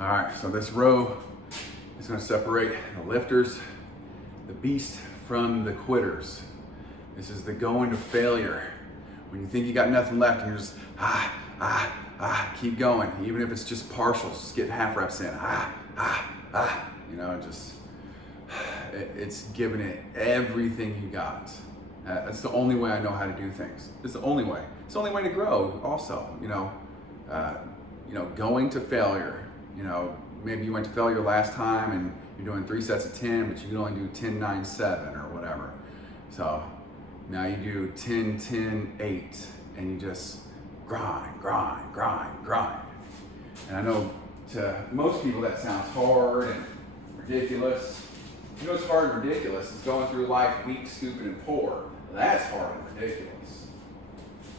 All right, so this row is gonna separate the lifters, the beast from the quitters. This is the going to failure. When you think you got nothing left and you're just, keep going. Even if it's just partials, just getting half reps in, you know, it's giving it everything you got. That's the only way I know how to do things. It's the only way. It's the only way to grow also, you know, going to failure. You know, maybe you went to failure last time and you're doing 3 sets of 10, but you can only do 10, 9, 7 or whatever. So now you do 10, 10, 8, and you just grind. And I know to most people that sounds hard and ridiculous. You know what's hard and ridiculous? It's going through life weak, stupid, and poor. That's hard and ridiculous.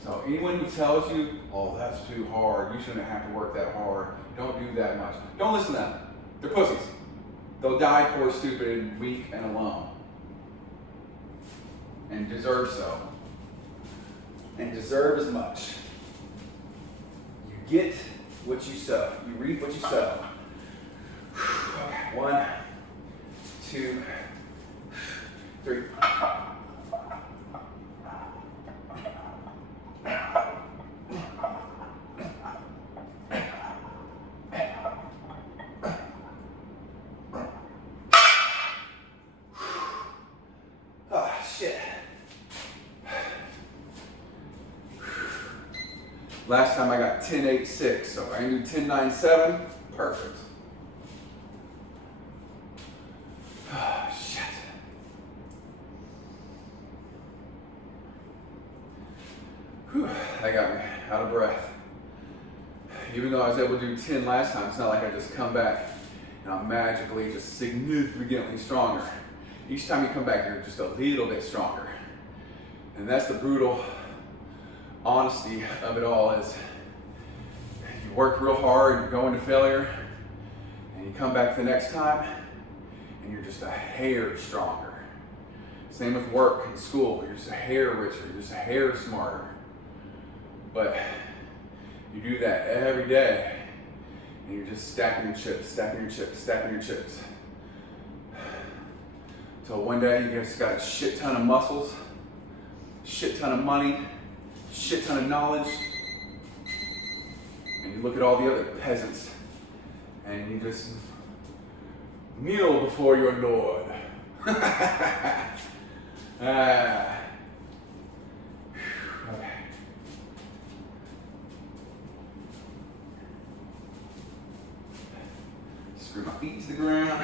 So anyone who tells you, oh, that's too hard, you shouldn't have to work that hard, don't do that much, don't listen to them. They're pussies. They'll die poor, stupid, weak, and alone. And deserve so. And deserve as much. You get what you sow. You reap what you sow. Okay, 1, 2, 3. Last time I got 10, 8, 6, so I can do 10, 9, 7, perfect. Oh, shit. Whew, that got me out of breath. Even though I was able to do 10 last time, it's not like I just come back and I'm magically just significantly stronger. Each time you come back, you're just a little bit stronger. And that's the brutal honesty of it all is you work real hard, you go into failure, and you come back the next time, and you're just a hair stronger. Same with work and school, you're just a hair richer, you're just a hair smarter. But you do that every day, and you're just stacking your chips. Until one day you just got a shit ton of muscles, shit ton of money, shit ton of knowledge, and you look at all the other peasants and you just kneel before your Lord. Okay. Screw my feet to the ground.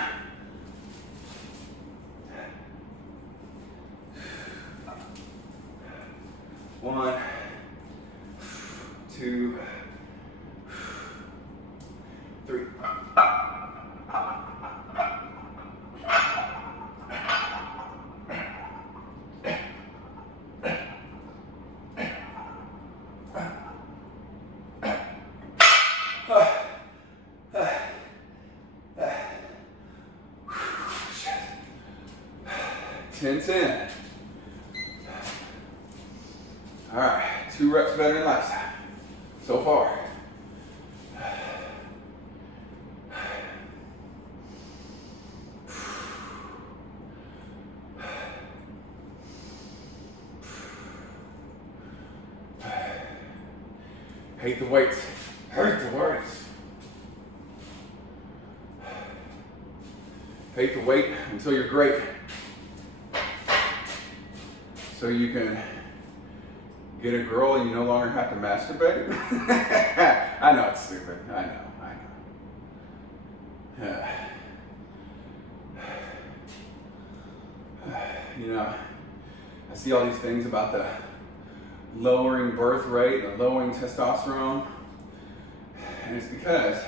One, 2, 3. Shit. 10. All right, 2 reps better than last time, so far. Hate the weights, hate the weights. Hate the weight until you're great. So you can get a girl and you no longer have to masturbate? I know it's stupid. I know. You know, I see all these things about the lowering birth rate, the lowering testosterone, and it's because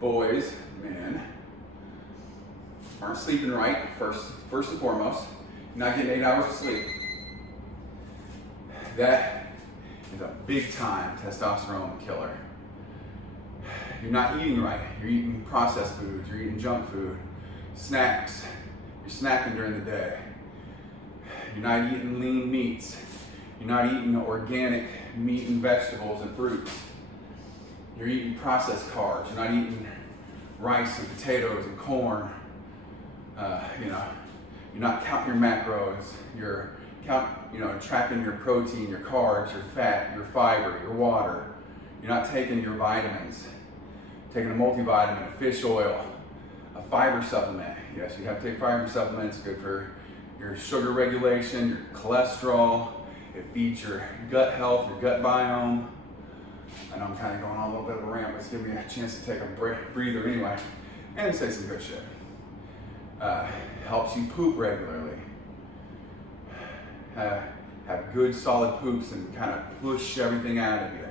boys, men, aren't sleeping right, first and foremost, not getting 8 hours of sleep. That is a big time testosterone killer. You're not eating right. You're eating processed foods, you're eating junk food, snacks, you're snacking during the day. You're not eating lean meats. You're not eating organic meat and vegetables and fruits. You're eating processed carbs. You're not eating rice and potatoes and corn. You know, you're not counting your macros. You're tracking your protein, your carbs, your fat, your fiber, your water. You're not taking your vitamins, taking a multivitamin, a fish oil, a fiber supplement. Yes, you have to take fiber supplements. Good for your sugar regulation, your cholesterol. It feeds your gut health, your gut biome. I know I'm kind of going on a little bit of a rant, but it's giving me a chance to take a breather anyway, and say some good shit. Helps you poop regularly. Have good solid poops and kind of push everything out of you.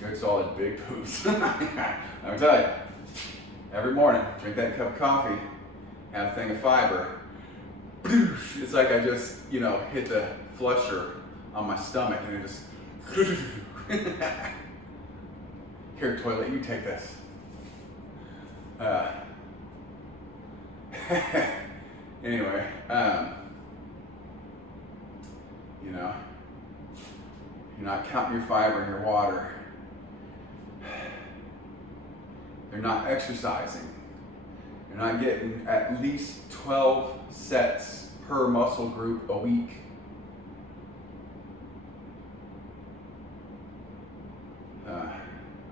Good solid big poops. Let me tell you, every morning, drink that cup of coffee, have a thing of fiber. It's like I just, hit the flusher on my stomach and it just, here toilet, you take this. Anyway, you're not counting your fiber and your water. You're not exercising. You're not getting at least 12 sets per muscle group a week.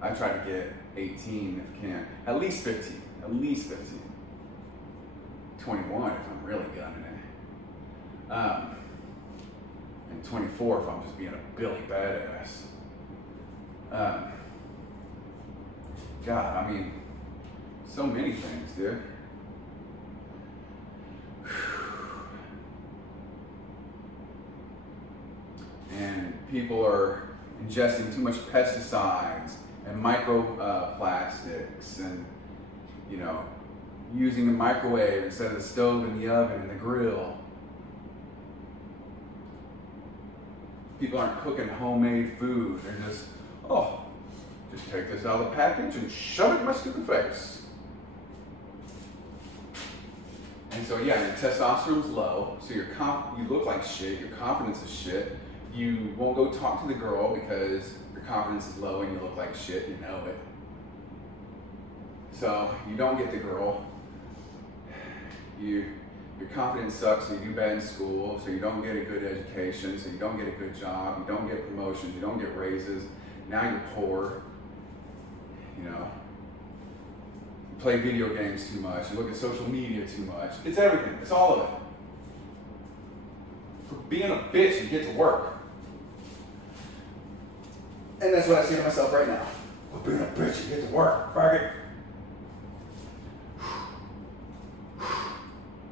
I try to get 18 if I can. At least 15. 21 if I'm really gunning it. And 24 if I'm just being a Billy badass. God, I mean, so many things, dude. And people are ingesting too much pesticides and microplastics and, using a microwave instead of the stove and the oven and the grill. People aren't cooking homemade food. They're just take this out of the package and shove it in my stupid face. And so your testosterone's low, so you look like shit, your confidence is shit. You won't go talk to the girl because your confidence is low and you look like shit, you know it. So you don't get the girl. Your confidence sucks, so you do bad in school, so you don't get a good education, so you don't get a good job, you don't get promotions, you don't get raises. Now you're poor. You play video games too much, you look at social media too much. It's everything, it's all of it. For being a bitch, you get to work. And that's what I say to myself right now. For being a bitch, you get to work. Faggot.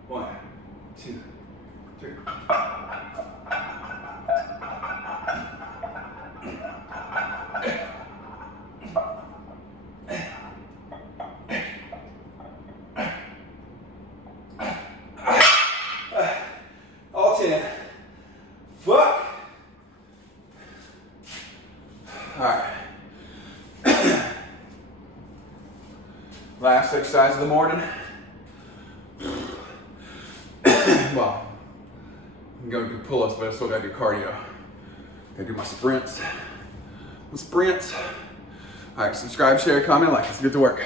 1, 2, 3. All 10. Fuck. All right. Last exercise of the morning. Well, I'm going to do pull-ups, but I still got to do cardio. Got to do my sprints. All right, subscribe, share, comment, like. Let's get to work.